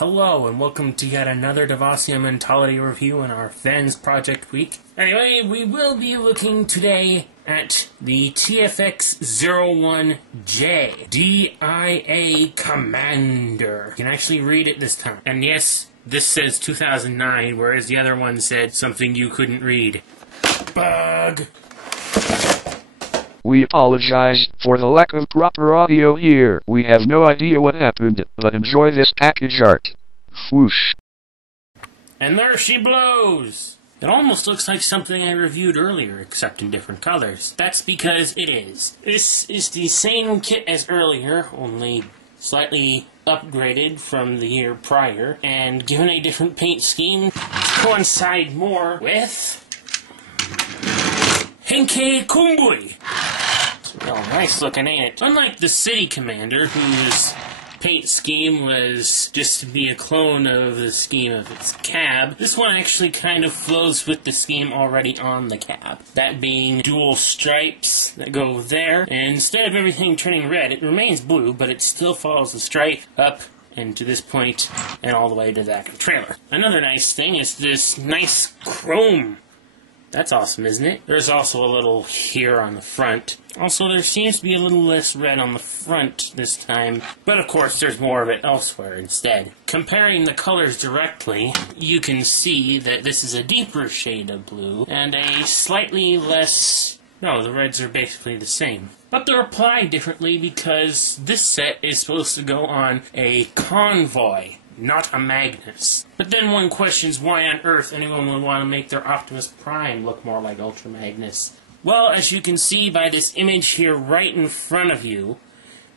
Hello, and welcome to yet another DevasiaMentality review in our Fansproject week. Anyway, we will be looking today at the TFX-01J D.I.A. Commander. You can actually read it this time. And yes, this says 2009, whereas the other one said something you couldn't read. Bug! We apologize for the lack of proper audio here. We have no idea what happened, but enjoy this package art. Whoosh. And there she blows! It almost looks like something I reviewed earlier, except in different colors. That's because it is. This is the same kit as earlier, only slightly upgraded from the year prior, and given a different paint scheme to coincide more with Henkei Kumbui. Oh, nice looking, ain't it? Unlike the City Commander, whose paint scheme was just to be a clone of the scheme of its cab, this one actually kind of flows with the scheme already on the cab. That being dual stripes that go there, and instead of everything turning red, it remains blue, but it still follows the stripe up and to this point, and all the way to the back of the trailer. Another nice thing is this nice chrome. That's awesome, isn't it? There's also a little here on the front. Also, there seems to be a little less red on the front this time, but of course there's more of it elsewhere instead. Comparing the colors directly, you can see that this is a deeper shade of blue, and a slightly less... No, the reds are basically the same. But they're applied differently because this set is supposed to go on a convoy, not a Magnus. But then one questions why on earth anyone would want to make their Optimus Prime look more like Ultra Magnus. Well, as you can see by this image here right in front of you,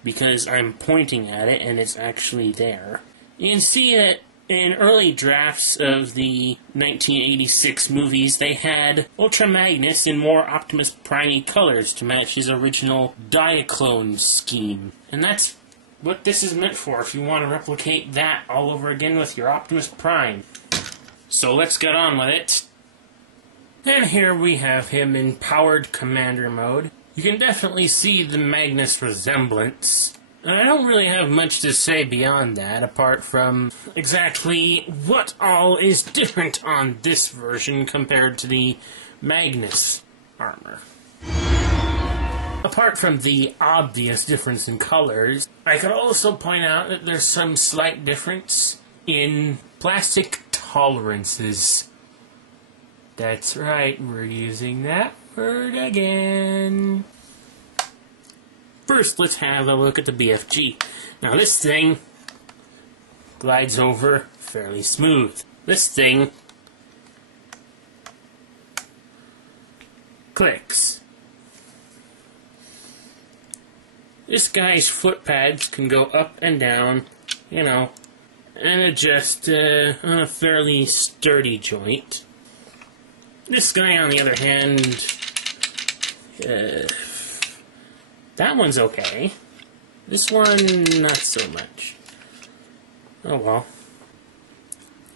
because I'm pointing at it and it's actually there, you can see that in early drafts of the 1986 movies, they had Ultra Magnus in more Optimus Prime colors to match his original Diaclone scheme. And that's what this is meant for, if you want to replicate that all over again with your Optimus Prime. So let's get on with it. And here we have him in powered commander mode. You can definitely see the Magnus resemblance. And I don't really have much to say beyond that, apart from exactly what all is different on this version compared to the Magnus armor. Apart from the obvious difference in colors, I could also point out that there's some slight difference in plastic tolerances. That's right, we're using that word again. First, let's have a look at the BFG. Now this thing glides over fairly smooth. This thing clicks. This guy's foot pads can go up and down, you know, and adjust on a fairly sturdy joint. This guy, on the other hand, that one's okay. This one, not so much. Oh well.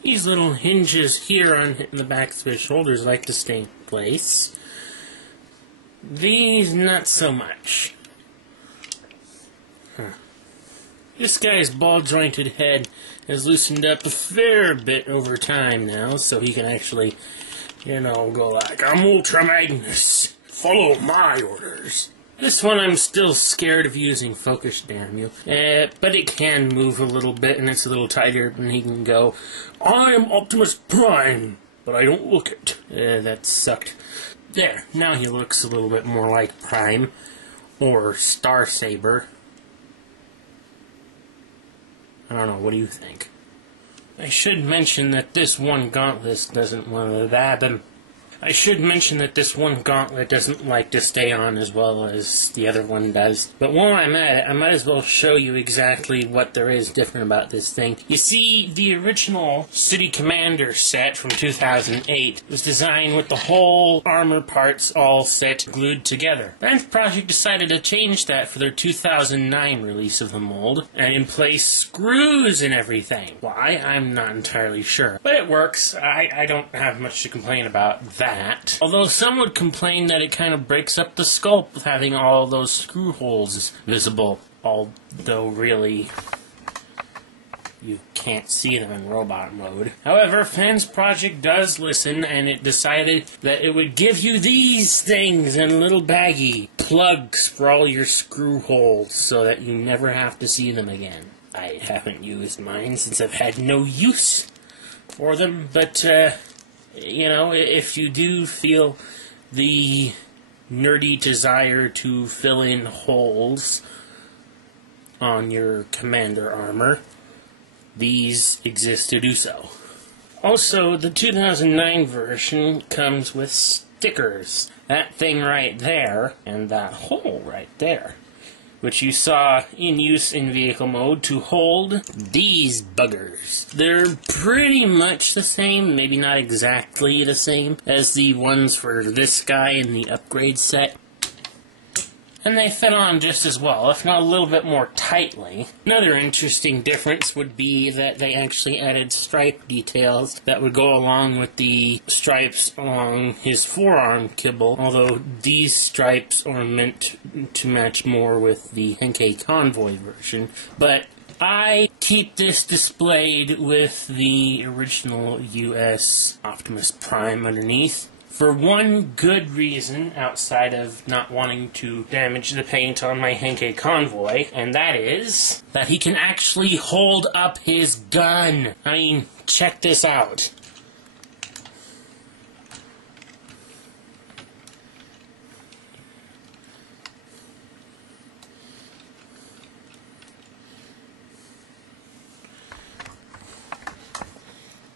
These little hinges here on the back of his shoulders like to stay in place. These, not so much. This guy's ball-jointed head has loosened up a fair bit over time now, so he can actually, you know, go like, I'm Ultra Magnus, follow my orders. This one I'm still scared of using focus, damn you. But it can move a little bit, and it's a little tighter, and he can go, I'm Optimus Prime, but I don't look it. That sucked. There, now he looks a little bit more like Prime, or Star Saber. I don't know, what do you think? I should mention that this one gauntlet doesn't like to stay on as well as the other one does. But while I'm at it, I might as well show you exactly what there is different about this thing. You see, the original City Commander set from 2008 was designed with the whole armor parts all set glued together. Fansproject decided to change that for their 2009 release of the mold, and in place screws and everything. Why? I'm not entirely sure. But it works. I don't have much to complain about that. Although some would complain that it kind of breaks up the sculpt with having all those screw holes visible. Although really, you can't see them in robot mode. However, Fansproject does listen, and it decided that it would give you these things in a little baggie. Plugs for all your screw holes so that you never have to see them again. I haven't used mine since I've had no use for them, but, you know, if you do feel the nerdy desire to fill in holes on your commander armor, these exist to do so. Also, the 2009 version comes with stickers. That thing right there, and that hole right there, which you saw in use in vehicle mode to hold these buggers. They're pretty much the same, maybe not exactly the same, as the ones for this guy in the upgrade set. And they fit on just as well, if not a little bit more tightly. Another interesting difference would be that they actually added stripe details that would go along with the stripes along his forearm kibble, although these stripes are meant to match more with the Henkei Convoy version. But I keep this displayed with the original US Optimus Prime underneath, for one good reason outside of not wanting to damage the paint on my Henkei Convoy, and that is that he can actually hold up his gun. I mean, check this out.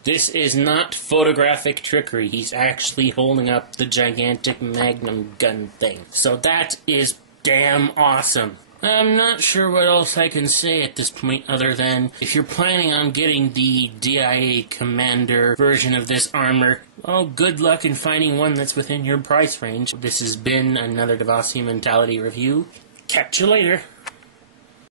This is not photographic trickery. He's actually holding up the gigantic Magnum gun thing. So that is damn awesome. I'm not sure what else I can say at this point other than if you're planning on getting the DIA Commander version of this armor, well, good luck in finding one that's within your price range. This has been another DevasiaMentality review. Catch you later.